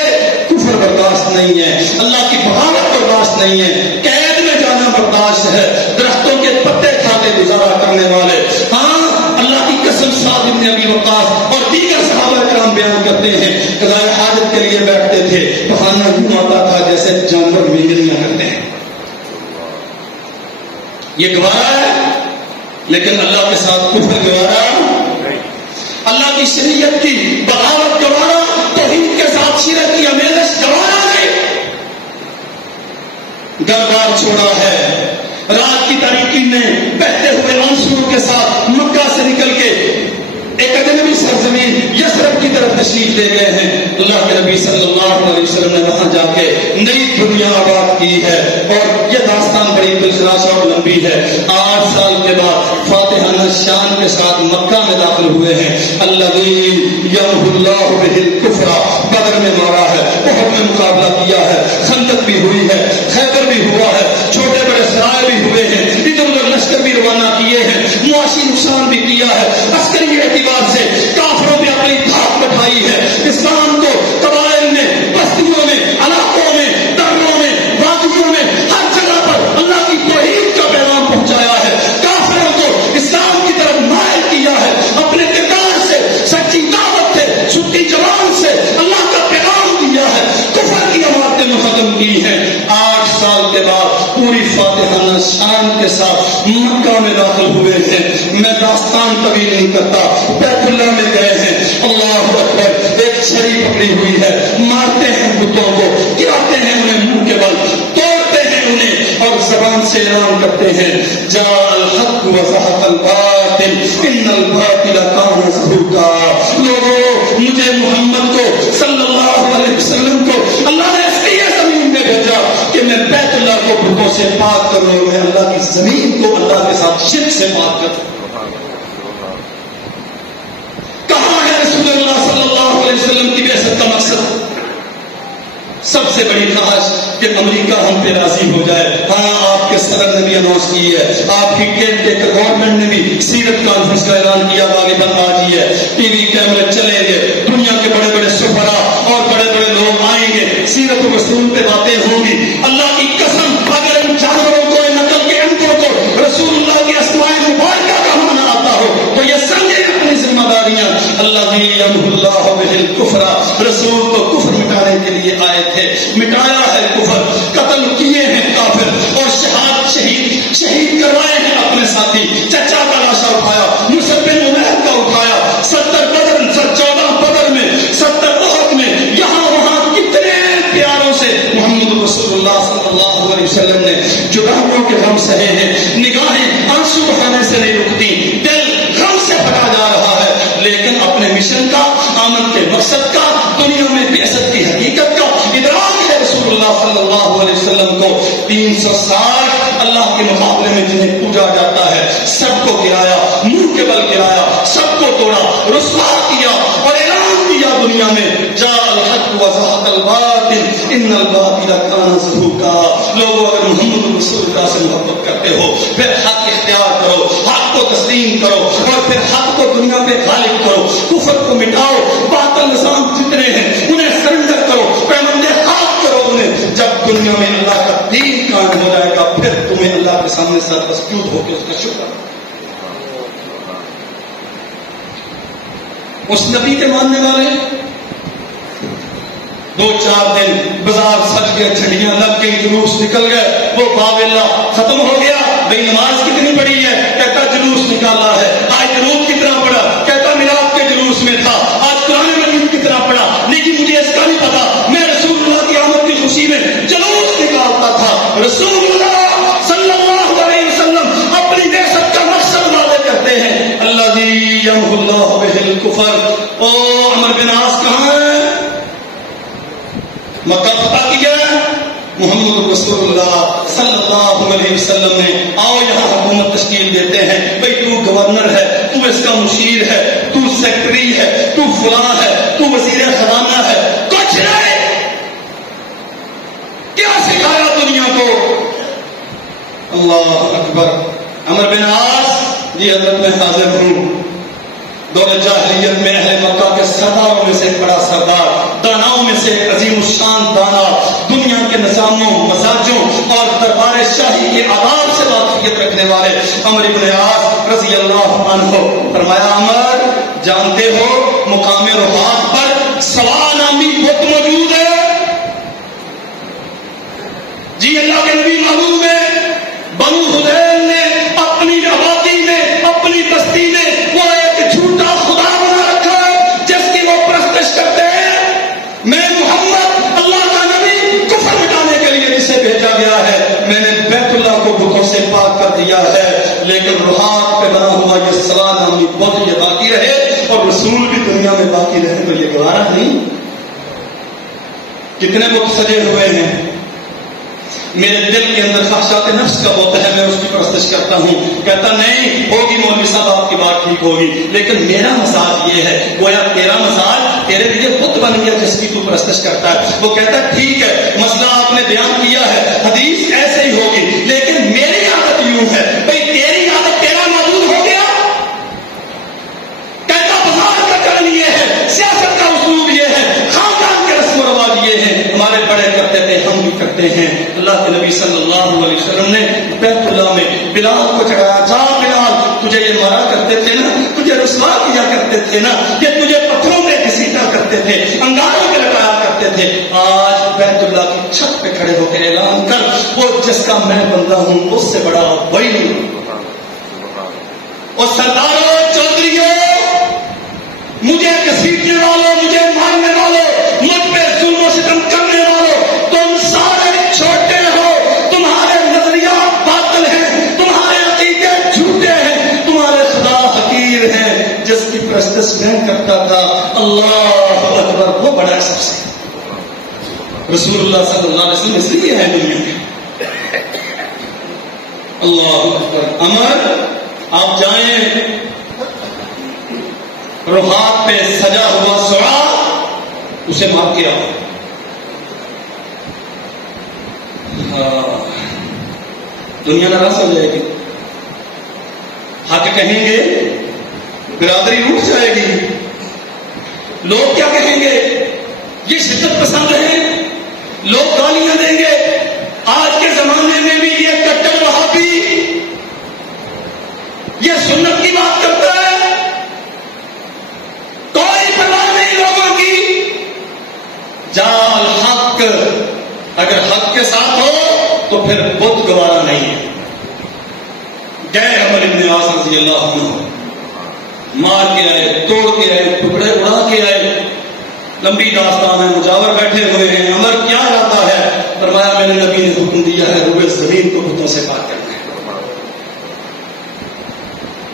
کفر برداشت نہیں ہے، اللہ کی بغاوت برداشت نہیں ہے، قید میں جانا برداشت ہے، درختوں کے پتے کھا کے گزارا کرنے والے۔ ہاں، اللہ کی قسم، سعد بن ابی وقاص اور دیگر صحابہ کرام بیان کرتے ہیں، قضاء حاجت کے لیے بیٹھتے تھے، بہانہ یوں آتا تھا جیسے جانور مینگلیاں کرتے ہیں۔ یہ گوارا ہے، لیکن اللہ کے ساتھ کفر گوارا، اللہ کی شریعت کی بغاوت گوارا، توحید کے ساتھ شرک کی آمیزش گوارا نہیں۔ گھر بار چھوڑا ہے، رات کی تاریکی میں بہتے ہوئے آنسوؤں کے ساتھ مکہ سے نکل کے ایک اجنبی سرزمین یثرب کی طرف تشریف لے گئے ہیں۔ اللہ کے نبی صلی اللہ علیہ وسلم نے وہاں جا کے نئی دنیا آباد کی ہے، اور یہ داستان بڑی دلچسپ اور لمبی ہے۔ 8 سال کے بعد فاتحانہ شان کے ساتھ مکہ میں داخل ہوئے ہیں۔ الذی یمحو اللہ بہ الکفر، بدر میں مارا ہے، احد میں مقابلہ کیا ہے، خندق بھی ہوئی ہے، خیبر بھی ہوا ہے، چھوٹے بڑے سرائے بھی ہوئے ہیں، ادھر ادھر لشکر بھی روانہ کیے ہیں، معاشی نقصان بھی کیا ہے، عسکری اعتبار سے کافروں نے اپنی دھاک بٹھائی ہے، اسلام کو قبائل میں، بستیوں میں، علاقوں میں، دروں میں، وادیوں میں، ہر جگہ پر اللہ کی توحید کا پیغام پہنچایا ہے، کافروں کو اسلام کی طرف مائل کیا ہے، اپنے کردار سے، سچی دعوت سے، چھٹی جوان سے اللہ کا پیغام دیا ہے، کفر کی عمارتیں ختم کی ہیں۔ 8 سال کے بعد پوری فاتحانہ شان کے ساتھ مکہ میں داخل ہوئے ہیں۔ میں داستان کبھی نہیں کرتا، بیت اللہ میں گئے ہیں، اللہ اکبر، ایک چھری پکڑی ہوئی ہے، مارتے ہیں بتوں کو، گراتے ہیں انہیں منہ کے بل، توڑتے ہیں انہیں، اور زبان سے اعلان کرتے ہیں جاء الحق وزهق الباطل ان الباطل كان زهوقا۔ لوگوں، مجھے محمد کو صلی اللہ علیہ وسلم کو اللہ نے اس لیے زمین میں بھیجا کہ میں بیت اللہ کو بتوں سے پاک کروں، میں اللہ کی زمین کو اللہ کے ساتھ شرک سے پاک کروں۔ کہاں ہے رسول اللہ صلی اللہ علیہ وسلم کی بعثت کا مقصد؟ سب سے بڑی خواہش کہ امریکہ ہم پہ راضی ہو جائے۔ ہاں، آپ کے صدر نے بھی اناؤنس کی ہے، آپ کی گورنمنٹ نے بھی سیرت کانفرنس کا اعلان کیا، غالباً آج ہی ہے، ٹی وی کیمرے چلیں گے، دنیا کے بڑے بڑے سفرا اور بڑے بڑے لوگ آئیں گے، سیرت و رسول پہ باتیں ہوں گی۔ اللہ کی قسم، اگر ان جانوروں کو، نقل کے اندروں کو رسول اللہ کی اسماء مبارکہ کا معنی آتا ہو تو یہ سمجھے اپنی ذمہ داریاں۔ اللہ یمحو اللہ بہ الکفر، رسول کو کفر مٹانے کے لیے آئے تھے، مٹایا ہے کفر، قتل کیے ہیں کافر، اور شہید کروائے ہیں اپنے ساتھی۔ چچا کا لاشا اٹھایا، مصعب بن عمیر کا اٹھایا، 70 بدر، 14 بدر میں، 70 احد میں، یہاں وہاں کتنے پیاروں سے محمد رسول اللہ صلی اللہ علیہ وسلم نے جدائیوں کے غم سہے ہیں، نگاہیں آنسو بہانے سے نہیں رکتی، 360 اللہ کے مقابلے میں جنہیں پوجا جاتا ہے سب کو گرایا، منہ کے بل گرایا، سب کو توڑا، رسوا کیا اور اعلان کیا دنیا میں جاء الحق وزهق الباطل ان الباطل كان زهوقا۔ لوگوں اگر محمد رسول اللہ سے محبت کرتے ہو پھر حق اختیار کرو، حق کو تسلیم کرو اور پھر حق کو دنیا پہ غالب کرو، کفر کو مٹاؤ، باطل نظام جتنے ہیں انہیں سرنڈر کرو، پیمانے خاک کرو انہیں۔ جب دنیا میں اللہ کا دین قائم ہو جائے گا پھر تمہیں اللہ کے سامنے سر مسجود ہو کے اس کا شکر۔ اس نبی کے ماننے والے 2-4 دن بازار سج گئے، جھنڈیاں لگ گئی، جلوس نکل گئے، وہ باب اللہ ختم ہو گیا۔ بھائی نماز کتنی پڑھی ہے؟ کہتا جلوس نکالا ہے۔ آج درود کتنا پڑھا؟ کہتا میلاد کے جلوس میں تھا۔ آج قرآن مجید کتنا پڑھا؟ لیکن مجھے اس کا نہیں پتا، میں رسول اللہ کی آمد کی خوشی میں جلوس نکالتا تھا۔ رسول اللہ صلی اللہ علیہ وسلم اپنی بعثت کا مقصد واضح کرتے ہیں، الذی یمحو اللہ بہ الکفر۔ او عمر بن عاص کہاں ہے؟ مکہ فتح کیا محمد رسول اللہ صلی اللہ علیہ وسلم نے، آؤ یہاں حکومت تشکیل دیتے ہیں۔ بھئی تو گورنر ہے، تو اس کا مشیر ہے، تو سیکرٹری ہے، تو فلاں ہے، تو وزیر خزانہ ہے، کچھ نہیں۔ کیا سکھایا دنیا کو؟ اللہ اکبر۔ عمر بن عاص جی حضرت میں حاضر ہوں، دور جاہلیت میں اہل مکہ کے سرداروں میں سے ایک بڑا سردار، داناؤں میں سے ایک عظیم الشان دانا، دنیا کے نظاموں، مزاجوں اور دربار شاہی کے آداب سے واقفیت رکھنے والے عمر بن عاص رضی اللہ عنہ۔ فرمایا عمر جانتے ہو مقام رفات پر سوا نامی بت موجود ہے؟ جی اللہ کے نبی معلوم ہے، بنو حذیل نے اپنی آبادی میں، اپنی بستی میں وہ ایک جھوٹا خدا بنا رکھا ہے جس کی وہ پرستش کرتے ہیں۔ میں محمد اللہ کا نبی کفر مٹانے کے لیے جسے بھیجا گیا ہے، میں نے بیت اللہ کو بتوں سے پاک کر دیا ہے، لیکن روحات پہ بنا ہوا یہ سوا نامی بت یہ باقی رہے اور رسول بھی دنیا میں باقی رہے تو یہ گوارا نہیں۔ کتنے بت سجے ہوئے ہیں، میرے دل کے اندر خواہشات نفس کا بت ہے، میں اس کی پرستش کرتا ہوں۔ کہتا نہیں ہوگی مولوی صاحب آپ کی بات ٹھیک ہوگی، لیکن میرا مزاج یہ ہے، گویا تیرا مزاج تیرے لیے بت بن گیا جس کی تو پرستش کرتا ہے۔ وہ کہتا ٹھیک ہے مسئلہ آپ نے بیان کیا ہے، حدیث ایسے ہی ہوگی، لیکن میری عادت یوں ہے۔ بھائی تیری عادت تیرا معبود ہو گیا؟ کہتا بازار کا چلن یہ ہے، سیاست کا اسلوب یہ ہے، خاندان کے رسم و رواج یہ ہے، ہمارے بڑے کرتے تھے ہم بھی کرتے ہیں۔ اللہ کے نبی صلی اللہ علیہ وسلم نے بیت اللہ میں بلال کو چڑھایا، جا بلال تجھے یہ مارا کرتے تھے نا، تجھے رسوا کیا کرتے تھے نا، یہ تجھے پتھروں پہ گھسیٹا کرتے تھے، انگاروں پہ لٹایا کرتے تھے، آج بیت اللہ کی چھت پہ کھڑے ہو کے اعلان کر وہ جس کا میں بندہ ہوں اس سے بڑا وہی نہیں۔ اور سرداروں، چودھریوں، مجھے گھسیٹنے والوں، مجھے مارنے والوں، مجھ پہ ظلم و ستم کرنے والوں، تم سارے چھوٹے ہو، تمہارے نظریات باطل ہیں، تمہارے عقیدے جھوٹے ہیں، تمہارے خدا حقیر ہیں۔ جس کی پرستش میں کرتا تھا اللہ اکبر وہ بڑا ہے سب سے۔ رسول اللہ صلی اللہ علیہ وسلم اس لیے ہے دنیا میں۔ اللہ اکبر۔ عمر آپ جائیں روحات پہ سجا ہوا سوڑا اسے مار کے آؤ۔ دنیا ناراض ہو جائے گی، حق کہیں گے، برادری اٹھ جائے گی، لوگ کیا کہیں گے؟ یہ شدت پسند ہیں، لوگ گالیاں دیں گے۔ آج کے زمانے میں بھی یہ کٹر وہابی یہ سنت کی بات کرتا ہے، کوئی پرواہ نہیں لوگوں کی۔ جال حق اگر حق کے ساتھ ہو تو پھر بت گوارا نہیں ہے۔ گئے عمر بن عاص رضی اللہ عنہ، مار کے آئے، توڑ کے آئے، ٹکڑے اڑا کے آئے، لمبی داستان ہے، مجاور بیٹھے ہوئے ہیں۔ عمر کیا ارادہ ہے؟ فرمایا میں نے نبی نے حکم دیا ہے روئے زمین کو بتوں سے پاک کرنا ہے۔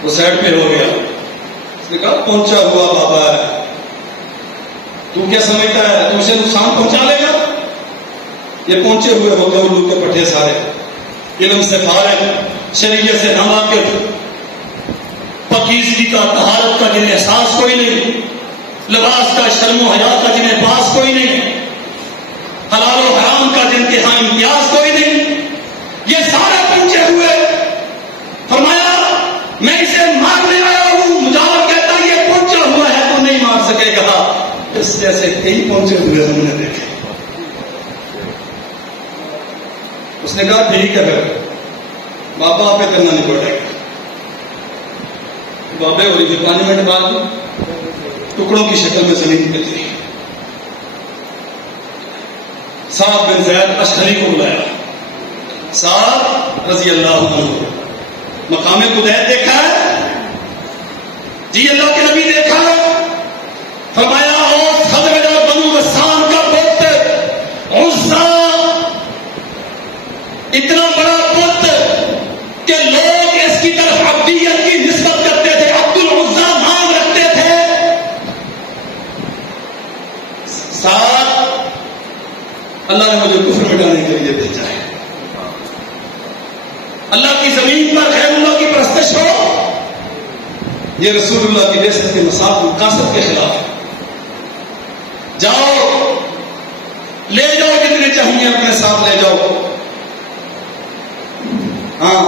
وہ سائڈ پہ ہو گیا، اس نے کہا پہنچا ہوا بابا ہے، تو کیا سمجھتا ہے تو اسے نقصان پہنچا لے گا؟ یہ پہنچے ہوئے ہوتے الو کے پٹھے سارے، علم سے فارغ، شریعت سے ناواقف، پاکیزگی کا، طہارت کا جنہیں احساس کوئی نہیں، لباس کا، شرم و حیا کا جنہیں پاس کوئی نہیں، حلال و حرام کا جن کے ہاں امتیاز کوئی نہیں، یہ سارے پہنچے ہوئے. فرمایا میں اسے مارنے آیا ہوں. مجاور کہتا یہ پہنچا ہوا ہے تو نہیں مار سکے گا. اس جیسے کئی پہنچے ہوئے ہم نے دیکھے. اس نے کہا ٹھیک ہے پھر بابا آپ کرنا نہیں پڑے گا. بابے ہو رہی تھی 5 منٹ بعد ٹکڑوں کی شکل میں زمین پہ تھی. سعد بن زید اشعری کو بلایا. سعد رضی اللہ عنہ مقام قدیت دیکھا ہے؟ جی اللہ کے نبی دیکھا ہے. فرمایا اور خزرج اور بنو غسان کا بت عزا اتنا بڑا بت کہ لوگ اس کی طرف عبدیت کی نسبت کرتے تھے، عبد العزا نام رکھتے تھے. ساتھ اللہ نے مجھے کفر مٹانے کے لیے بھیجا ہے. اللہ کی زمین پر غیر اللہ کی پرستش ہو، یہ رسول اللہ کی بعثت کے مقاصد کے خلاف ہے. جاؤ لے جاؤ جتنے چاہیے اپنے ساتھ لے جاؤ. ہاں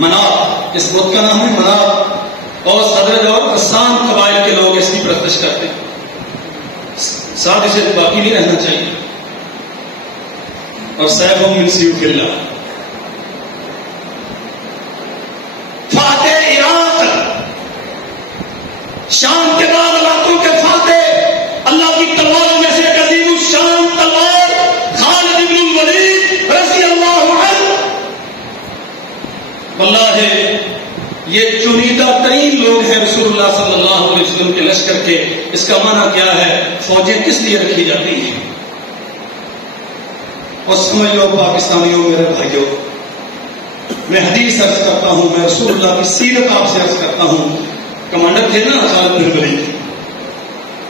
مناف اس بت کا نام ہے مناف، اور حضرت اور غسان قبائل کے لوگ اس کی پرستش کرتے ہیں. ساتھ اسے باقی نہیں رہنا چاہیے. اور سیف من سیوف اللہ، فاتح عراق، شام کے بعد علاقوں کے فاتح، اللہ کی تلواروں میں سے ایک عظیم الشان تلوار خالد بن الولید رضی اللہ عنہ. واللہ یہ چنیدہ ترین لوگ ہیں رسول اللہ صلی اللہ علیہ وسلم کے لشکر کے. اس کا معنی کیا ہے؟ فوجیں کس لیے رکھی جاتی ہیں؟ اور سمجھ لو پاکستانیوں میرے بھائیوں، میں حدیث عرض کرتا ہوں، میں رسول اللہ کی سیرت آپ سے عرض کرتا ہوں. کمانڈر تھے نا خالد بن الولید،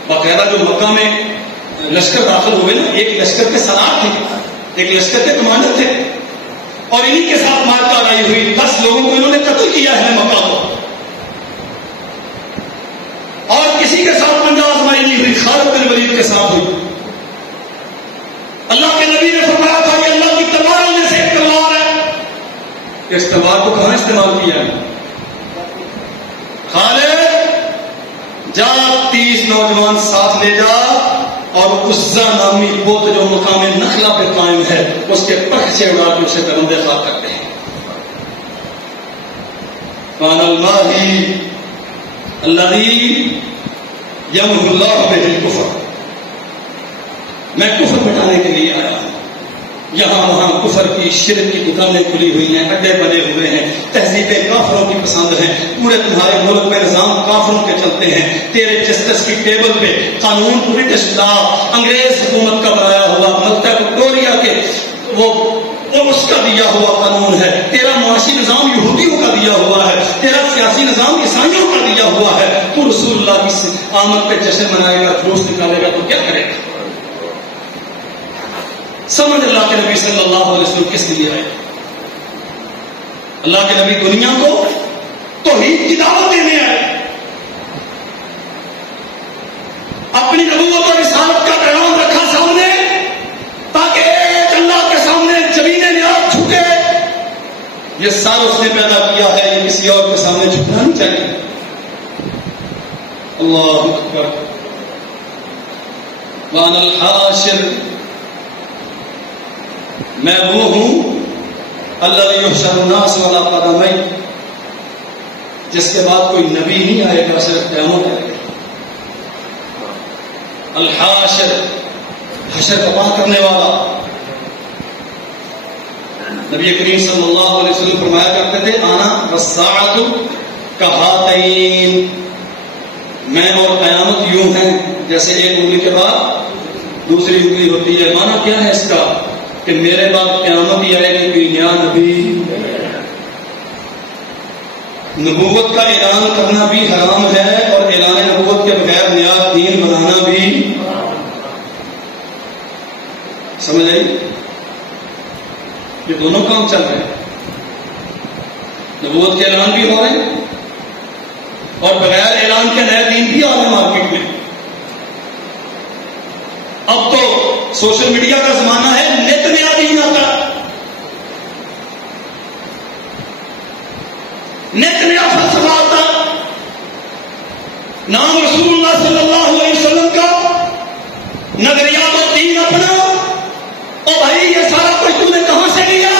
باقاعدہ جو مکہ میں لشکر داخل ہوئے نا، ایک لشکر کے سردار تھے، ایک لشکر کے کمانڈر تھے، اور انہی کے ساتھ مار کاروائی ہوئی. 10 لوگوں کو انہوں نے قتل کیا ہے مکہ کو، اور کسی کے ساتھ پنجہ آزمائی نہیں ہوئی، خالد بن الولید کے ساتھ ہوئی. اللہ کے نبی نے فرمایا تھا کہ اللہ کی تلواروں میں سے ایک تلوار ہے. اس تلوار کو کہاں استعمال کیا ہے؟ خالد جا 30 نوجوان ساتھ لے جا، اور عزا نامی بت جو مقام نخلا پہ قائم ہے اس کے پٹ سے اڑا کے اسے درندے خوار کرتے ہیں. قال الماہی الذی یمحو اللہ بہ الکفر، میں کفر مٹانے کے لیے آیا ہوں. یہاں وہاں کفر کی شرک کی دکانیں کھلی ہوئی ہیں، اڈے بنے ہوئے ہیں، تہذیبیں کافروں کی پسند ہیں، پورے تمہارے ملک میں نظام کافروں کے چلتے ہیں. تیرے جسٹس کی ٹیبل پہ قانون برٹش لا، انگریز حکومت کا بنایا ہوا، مکتب وکٹوریا کے وہ اس کا دیا ہوا قانون ہے. تیرا معاشی نظام یہودیوں کا دیا ہوا ہے، تیرا سیاسی نظام عیسائیوں کا دیا ہوا ہے. تو رسول اللہ کی آمد پہ جشن منائے گا، جلوس نکالے گا تو کیا کرے گا؟ سمجھ اللہ کے نبی صلی اللہ علیہ وسلم کس لیے آئے؟ اللہ کے نبی دنیا کو توحید کی دعوت دینے آئے، اپنی نبوت اور رسالت کا پیغام رکھا سامنے، تاکہ ایک اللہ کے سامنے زمین نیاز جھکے. یہ سال اس نے پیدا کیا ہے، یہ کسی اور کے سامنے جھکنا نہیں چاہیے. اللہ اکبر. وان الحاشر، میں وہ ہوں الذی یحشر الناس علی قدمین، جس کے بعد کوئی نبی نہیں آئے گا، صرف قیامت آئے گا. الحاشر، حشر تباہ کرنے والا. نبی کریم صلی اللہ علیہ وسلم فرمایا کرتے تھے آنا والساعۃ کہاتین، میں اور قیامت یوں ہیں جیسے ایک انگلی کے بعد دوسری انگلی ہوتی ہے. مانا کیا ہے اس کا؟ کہ میرے بعد قیامت ہی آئے گی، کوئی نیا نبی. نبوت کا اعلان کرنا بھی حرام ہے، اور اعلان نبوت کے بغیر نیا دین بنانا بھی. سمجھ آئی؟ یہ دونوں کام چل رہے ہیں، نبوت کے اعلان بھی ہو رہے ہیں اور بغیر اعلان کے نئے دین بھی آ رہے ہیں مارکیٹ میں. اب تو سوشل میڈیا کا زمانہ ہے، نت نیا دین آتا ہے، نت نیا فلسفہ آتا ہے. نام رسول اللہ صلی اللہ علیہ وسلم کا، نظریات و دین اپنا. او بھائی یہ سارا کچھ تم نے کہاں سے لیا؟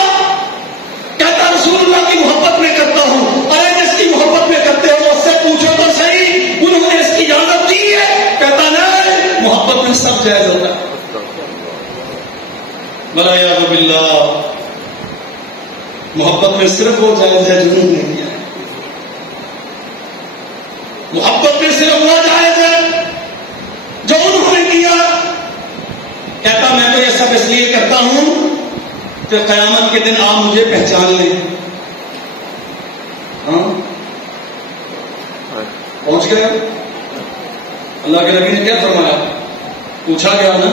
کہتا رسول اللہ کی محبت میں کرتا ہوں. ارے جس کی محبت میں کرتے ہو اس سے پوچھو تو صحیح، انہوں نے اس کی اجازت دی ہے؟ کہتا نہیں، محبت میں سب جائز ہوتا ہے. والعیاذ باللہ، محبت میں صرف وہ جائز ہے جنہوں نے کیا ہے. محبت میں صرف وہ جائز ہے جو انہوں نے کیا. کہتا میں تو یہ سب اس لیے کرتا ہوں کہ قیامت کے دن آپ مجھے پہچان لیں. ہاں پہنچ گئے. اللہ کے نبی نے کیا فرمایا؟ پوچھا گیا نا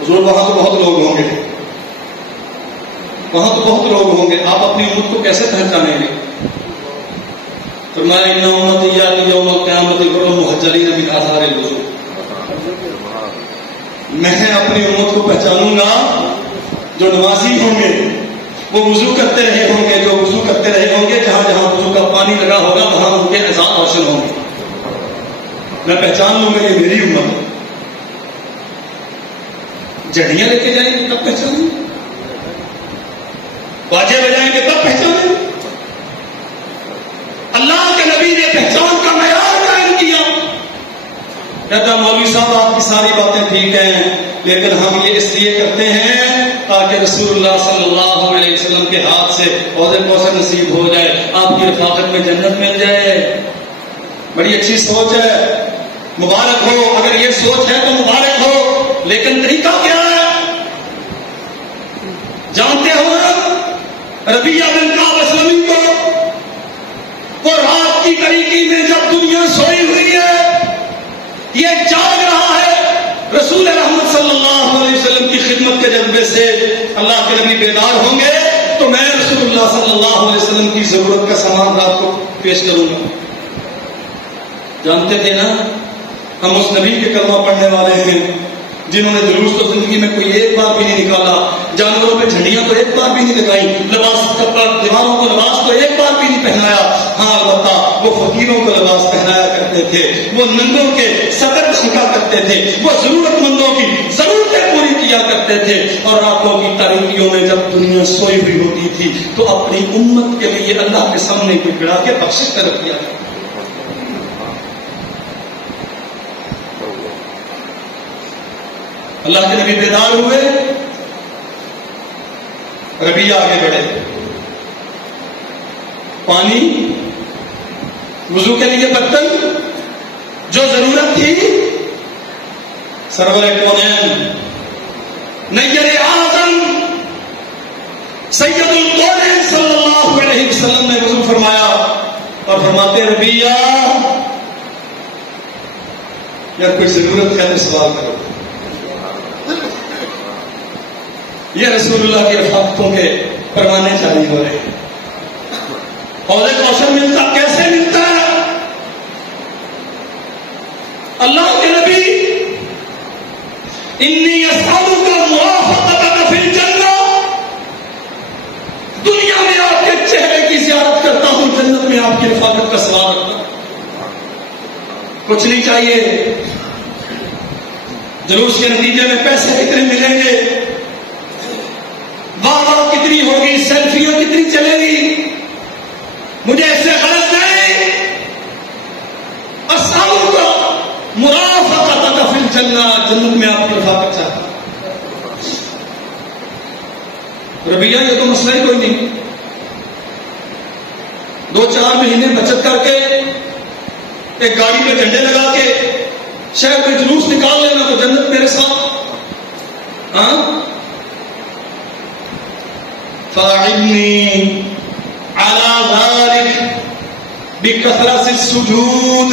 حضور وہاں تو بہت لوگ ہوں گے، وہاں تو بہت لوگ ہوں گے، آپ اپنی امت کو کیسے پہچانیں گے؟ فرمایا ان امتی یاتی یوم القیامت غر محجلین من آثار الوضوء. میں اپنی امت کو پہچانوں گا جو نمازی ہوں گے، وہ وضو کرتے رہے ہوں گے، جو وضو کرتے رہے ہوں گے، جہاں جہاں وضو کا پانی لگا ہوگا وہاں ان کے اعضاء روشن ہوں گے. میں پہچان لوں گا یہ میری امت ہے. جڑیاں لے کے جائیں گے تب پہچانیں گے، باجے بجائیں گے تب پہچانیں گے. اللہ کے نبی نے پہچان کا معیار قائم کیا. کہتا مولوی صاحب آپ کی ساری باتیں ٹھیک ہیں لیکن ہم یہ اس لیے کرتے ہیں تاکہ رسول اللہ صلی اللہ علیہ وسلم کے ہاتھ سے حوض کوثر نصیب ہو جائے، آپ کی رفاقت میں جنت مل جائے. بڑی اچھی سوچ ہے، مبارک ہو. اگر یہ سوچ ہے تو مبارک ہو، لیکن طریقہ کیا ہے؟ جانتے ہو ربیعہ بن کعب اسلمی کو، وہ رات کی طریقی میں جب دنیا سوئی ہوئی ہے، یہ جاگ رہا ہے، رسول رحمت صلی اللہ علیہ وسلم کی خدمت کے جذبے سے اللہ کے نبی بیدار ہوں گے تو میں رسول اللہ صلی اللہ علیہ وسلم کی ضرورت کا سامان رات کو پیش کروں گا. جانتے تھے نا ہم اس نبی کے کلمہ پڑھنے والے ہیں جنہوں نے جلوس تو زندگی میں کوئی ایک بار بھی نہیں نکالا، جانوروں پہ جھنڈیاں تو ایک بار بھی نہیں لگائی، لباس دیواروں کو لباس تو ایک بار بھی نہیں پہنایا. ہاں البتہ وہ فقیروں کو لباس پہنایا کرتے تھے، وہ ننگوں کے صدر ڈھانکا کرتے تھے، وہ ضرورت مندوں کی ضرورتیں پوری کیا کرتے تھے. اور راتوں کی تاریکیوں میں جب دنیا سوئی ہوئی ہوتی تھی تو اپنی امت کے لیے اللہ کے سامنے کوئی گڑا کے بخشش طلب کیا کرتے. اللہ کے نبی بیدار ہوئے، ربیعہ آگے بڑھے، پانی، وضو کے لیے برتن، جو ضرورت تھی سرور کونین نیر اعظم سید الکونین صلی اللہ علیہ وسلم نے وضو فرمایا اور فرماتے ربیعہ یا کوئی ضرورت ہے تو سوال کرو. یہ رسول اللہ کی رفاقتوں کے پروانے جاری ہو رہے ہیں. حوض کوثر ملتا کیسے ملتا ہے؟ اللہ کے نبی انی اسألک مرافقتک فی الجنہ، دنیا میں آپ کے چہرے کی زیارت کرتا ہوں، جنت میں آپ کی رفاقت کا سوال کرتا ہوں. کچھ نہیں چاہیے، جلوس کے نتیجے میں پیسے کتنے ملیں گے، واہ واہ کتنی ہوگی، سیلفیاں کتنی چلے گی، مجھے اس سے غلط نہیں. اسألک مرافقتک فی الجنہ، جنت میں آپ کی رفاقت چاہتا ہوں. ربیعہ یہ تو مسئلہ ہی کوئی نہیں، 2-4 مہینے بچت کر کے ایک گاڑی پہ جھنڈے لگا کے شہر میں جلوس نکال لینا تو جنت میرے ساتھ. ہاں فاعلنی علی ذلک بکثرۃ السجود.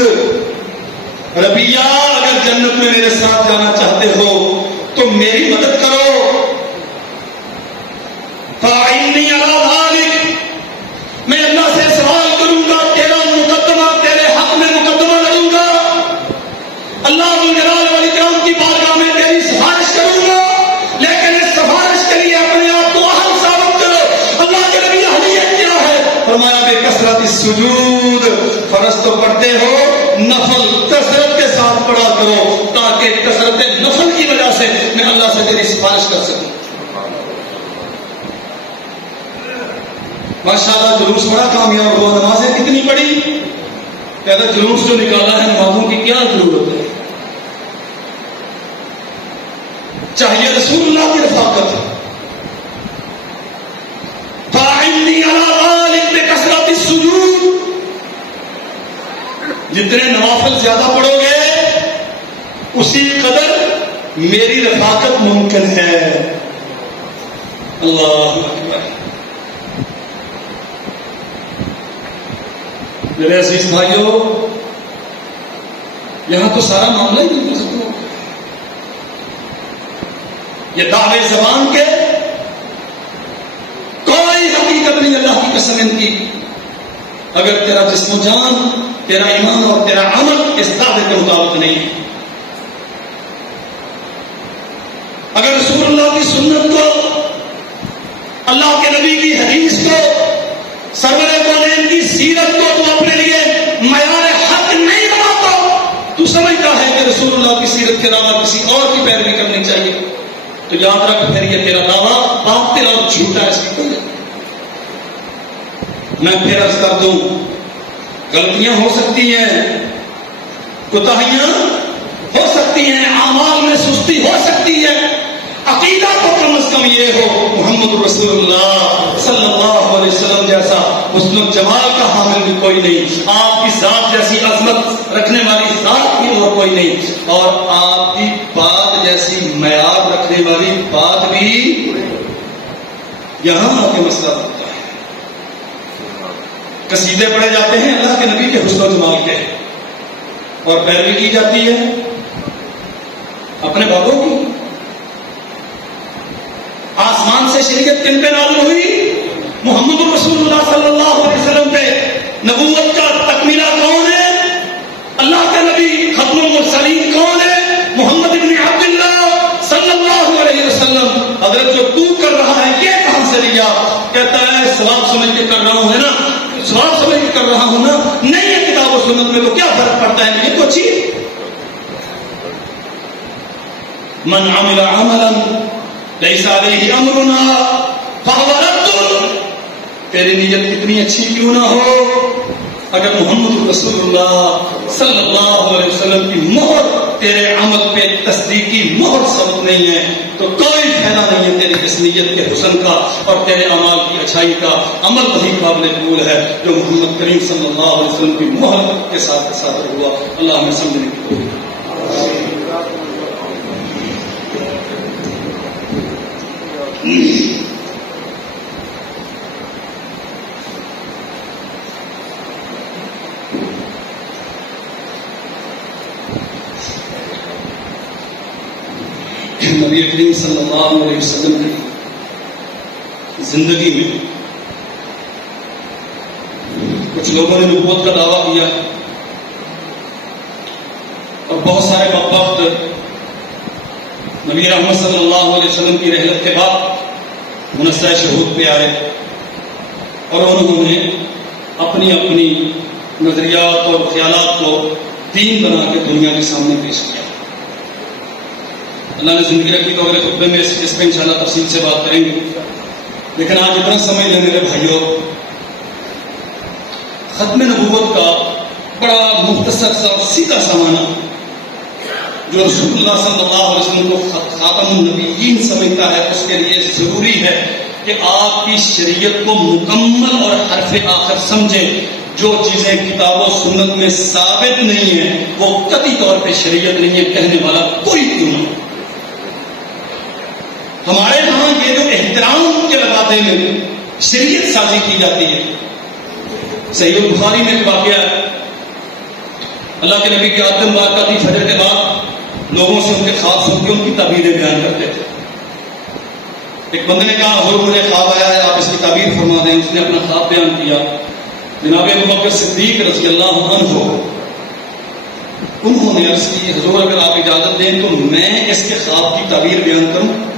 ربیعہ اگر جنت میں میرے ساتھ جانا چاہتے ہو تو میری مدد کرو. فاعلنی فرمایا بے کثرت السجود، فرض تو پڑھتے ہو، نفل کثرت کے ساتھ پڑھا کرو تاکہ کثرت نفل کی وجہ سے میں اللہ سے تیری سفارش کر سکوں. ماشاءاللہ جلوس بڑا کامیاب ہوا. نمازیں کتنی پڑھی؟ کہتا جلوس جو نکالا ہے نمازوں کی کیا ضرورت ہے؟ چاہیے رسول اللہ کی رفاقت. فاعلنی علی ذلک بکثرت السجود، جتنے نوافل زیادہ پڑھو گے اسی قدر میری رفاقت ممکن ہے. اللہ اکبر. میرے عزیز بھائیوں، یہاں تو سارا معاملہ ہی نہیں ہو سکتا. یہ دعوے زبان کے کوئی حقیقت نہیں اللہ کی قسم ان کی. اگر تیرا جسم و جان، تیرا ایمان اور تیرا عمل اس دعوے کے مطابق نہیں، اگر رسول اللہ کی سنت کو، اللہ کے نبی کی حدیث کو، سرور کونین کی سیرت کو تو اپنے لیے معیار حق نہیں بناتا، تو سمجھتا ہے کہ رسول اللہ کی سیرت کے علاوہ کسی اور کی پیروی کرنی چاہیے، تو یاد رکھ پھر یہ تیرا دعویٰ باطل اور جھوٹا ہے. اس کی کوئی میں پھر عرض کر دوں، غلطیاں ہو سکتی ہیں، کوتاہیاں ہو سکتی ہیں، اعمال میں سستی ہو سکتی ہے، عقیدہ تو کم از کم یہ ہو محمد رسول اللہ صلی اللہ علیہ وسلم جیسا حسن و جمال کا حامل بھی کوئی نہیں، آپ کی ذات جیسی عظمت رکھنے والی ذات بھی اور کوئی نہیں، اور آپ کی بات جیسی معیار رکھنے والی بات بھی. یہاں آ کے مسئلہ ہوتا ہے. قصیدے پڑھے جاتے ہیں اللہ کے نبی کے حسن و جمال کے، اور پیروی کی جاتی ہے اپنے بابوں کی. آسمان سے شریعت کن پہ نازل ہوئی؟ محمد رسول اللہ صلی اللہ علیہ وسلم پہ. نبوت کا تکمیلہ کون ہے؟ اللہ کا نبی ختم المرسلین کون ہے؟ محمد ابن عبداللہ صلی اللہ علیہ وسلم. حضرت جو تو کر رہا ہے یہ کہاں سے لیا؟ کہتا ہے ثواب سمجھ کے کر رہا ہوں، ہے نا، ثواب سمجھ کے کر رہا ہوں نا. نہیں ہے کتاب و سنت میں تو کیا فرق پڑتا ہے؟ یہ تو اچھی. من عمل عملا لیس علیہ امرنا فہو رد. تیری نیت کتنی اچھی کیوں نہ ہو، اگر محمد رسول اللہ صلی اللہ علیہ وسلم کی مہر تیرے عمل پہ تصدیقی مہر ثبت نہیں ہے تو کوئی فائدہ نہیں ہے تیری اس نیت کے حسن کا اور تیرے اعمال کی اچھائی کا. عمل وہی قابل قبول ہے جو محمد کریم صلی اللہ علیہ وسلم کی مہر کے ساتھ ہوا. اللہ ہمیں سمجھنے کی توفیق. نبی کریم صلی اللہ علیہ وسلم کی زندگی میں کچھ لوگوں نے نبوت کا دعویٰ کیا اور بہت سارے بدبخت نبی رحمت صلی اللہ علیہ وسلم کی رحلت کے بعد منصہ شہود پہ آئے اور انہوں نے اپنی اپنی نظریات اور خیالات کو دین بنا کے دنیا کے سامنے پیش کیا. اللہ نے زندگی رکھی تو اگلے خطبے میں اس پہ انشاءاللہ تفصیل سے بات کریں گے، لیکن آج اتنا سمجھ لیں میرے بھائیوں، ختم نبوت کا بڑا مختصر سا سیدھا سامانہ جو رسول اللہ صلی اللہ علیہ وسلم کو خاتم النبیین سمجھتا ہے اس کے لیے ضروری ہے کہ آپ کی شریعت کو مکمل اور حرف آخر سمجھیں. جو چیزیں کتاب و سنت میں ثابت نہیں ہیں وہ قطعی طور پہ شریعت نہیں ہے، کہنے والا کوئی کیوں نہ. ہمارے ہاں یہ جو احترام کے لبادے میں شریعت سازی کی جاتی ہے. صحیح بخاری میں ایک واقعہ ہے، اللہ کے نبی کی عادت مبارکہ تھی فجر کے بعد لوگوں سے ان کے خواب سن کے ان کی تعبیریں بیان کرتے تھے. ایک بندے نے کہا حضور مجھے خواب آیا ہے، آپ اس کی تعبیر فرما دیں. اس نے اپنا خواب بیان کیا. جناب ابوبکر صدیق رضی اللہ عنہ انہوں نے عرض کی حضور اگر آپ اجازت دیں تو میں اس کے خواب کی تعبیر بیان کروں.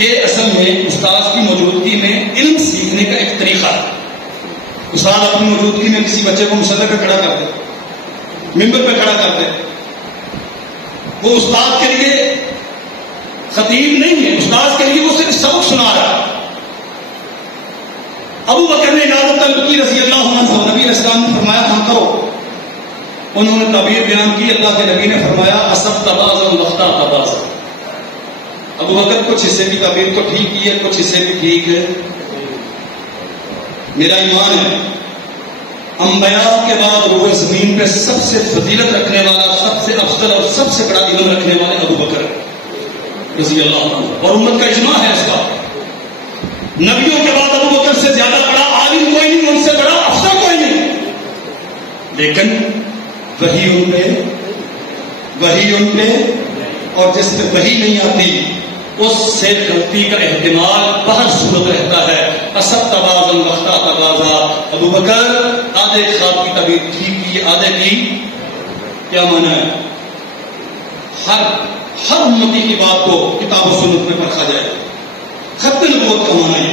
یہ اصل میں استاد کی موجودگی میں علم سیکھنے کا ایک طریقہ ہے. استاد اپنی موجودگی میں کسی بچے کو مصلی پہ کھڑا کر دے, ممبر پہ کھڑا کر دے, وہ استاد کے لیے خطیب نہیں ہے, استاد کے لیے وہ صرف سبق سنا رہا ہے. ابو بکر نے اجازت طلب کی رضی اللہ عنہ, نبی علیہ السلام نے فرمایا ہم کرو. انہوں نے تعبیر بیان کی, اللہ کے نبی نے فرمایا اسب تبازا وقتا تبازا. ابو بکر کچھ حصے کی تعبیر تو ٹھیک کی ہے, کچھ حصے بھی ٹھیک ہے. میرا ایمان ہے انبیاء کے بعد روح زمین پہ سب سے فضیلت رکھنے والا, سب سے افضل اور سب سے بڑا علم رکھنے والے ابو بکر رضی اللہ عنہ, اور امت کا اجماع ہے اس کا. نبیوں کے بعد ابو بکر سے زیادہ بڑا عالم کوئی نہیں, ان سے بڑا افسر کوئی نہیں. لیکن وہی ان پہ اور جس پہ وہی نہیں آتی اس سے غلطی کا احتمال بہر صورت رہتا ہے. اسب تبازن وقتا تبازا. ابو بکر آدھے خواب کی طبیعت ٹھیک کی, آدھے کی کیا مانا ہے؟ ہر امتی کی بات کو کتاب و سنت میں پرکھا جائے. خط نبوت کا مانا ہے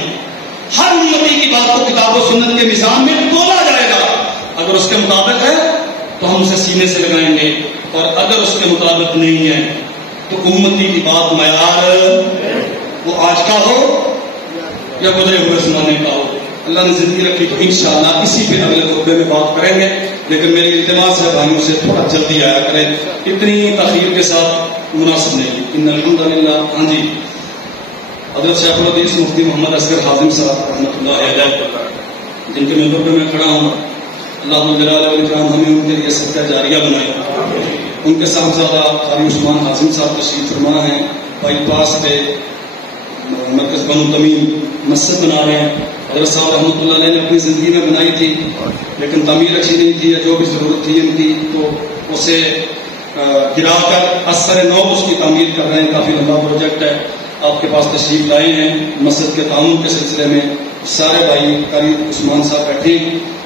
ہر امتی کی بات کو کتاب و سنت کے میزان میں تولا جائے گا. اگر اس کے مطابق ہے تو ہم اسے سینے سے لگائیں گے, اور اگر اس کے مطابق نہیں ہے تو امتی کی بات معیار وہ آج کا ہو یا گزرے ہوئے زمانے کا ہو. اللہ نے زندگی رکھی تو انشاءاللہ اسی پہ اگلے خطبے میں بات کریں گے, لیکن میری التماس ہے بھائیوں سے تھوڑا جلدی آیا کریں, اتنی تاخیر کے ساتھ مناسب نہیں. ان الحمدللہ. ہاں جی, حضرت شیخ الحدیث مفتی محمد اصغر حازم صاحب رحمۃ اللہ علیہ, جن کے ممبر پہ میں کھڑا ہوں, اللہ جلال والاکرام ہمیں ان کے لیے صدقہ جاریہ بنائے. ان کے صاحبزادہ قاری عثمان حازم صاحب تشریف فرما ہیں, بائی پاس پہ مرکز بنو تمیم مسجد بنا رہے ہیں. حضرت صاحب رحمۃ اللہ علیہ نے اپنی زندگی میں بنائی تھی, لیکن تعمیر اچھی نہیں تھی, جو بھی ضرورت تھی ان کی تو اسے گرا کر اثر نو اس کی تعمیر کر رہے ہیں. کافی لمبا پروجیکٹ ہے. آپ کے پاس تشریف لائے ہیں مسجد کے تعاون کے سلسلے میں. سارے بھائی قاری عثمان صاحب بیٹھے,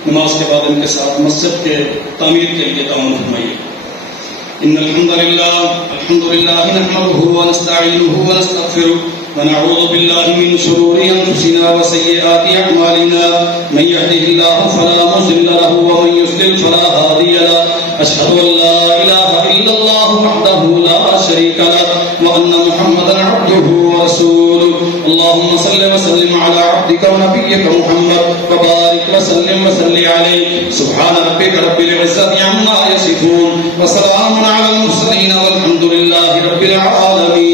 نماز کے بعد ان کے ساتھ مسجد کے تعمیر کے لیے تعاون فرمائیے. ان الحمد للہ نحمده ونستعینه ونستغفره ونعوذ بالله من شرور انفسنا وسيئات اعمالنا, من يهده الله فلا مضل له ومن يضلل فلا هادي له. اشهد ان لا اله الا الله وحده لا شريك له وان محمدا عبده ورسوله. اللهم صل وسلم على عبدك ونبيك محمد وبارك وسلم عليه. سبحان ربك رب العزة عما يصفون وسلام على المرسلين والحمد لله رب العالمين.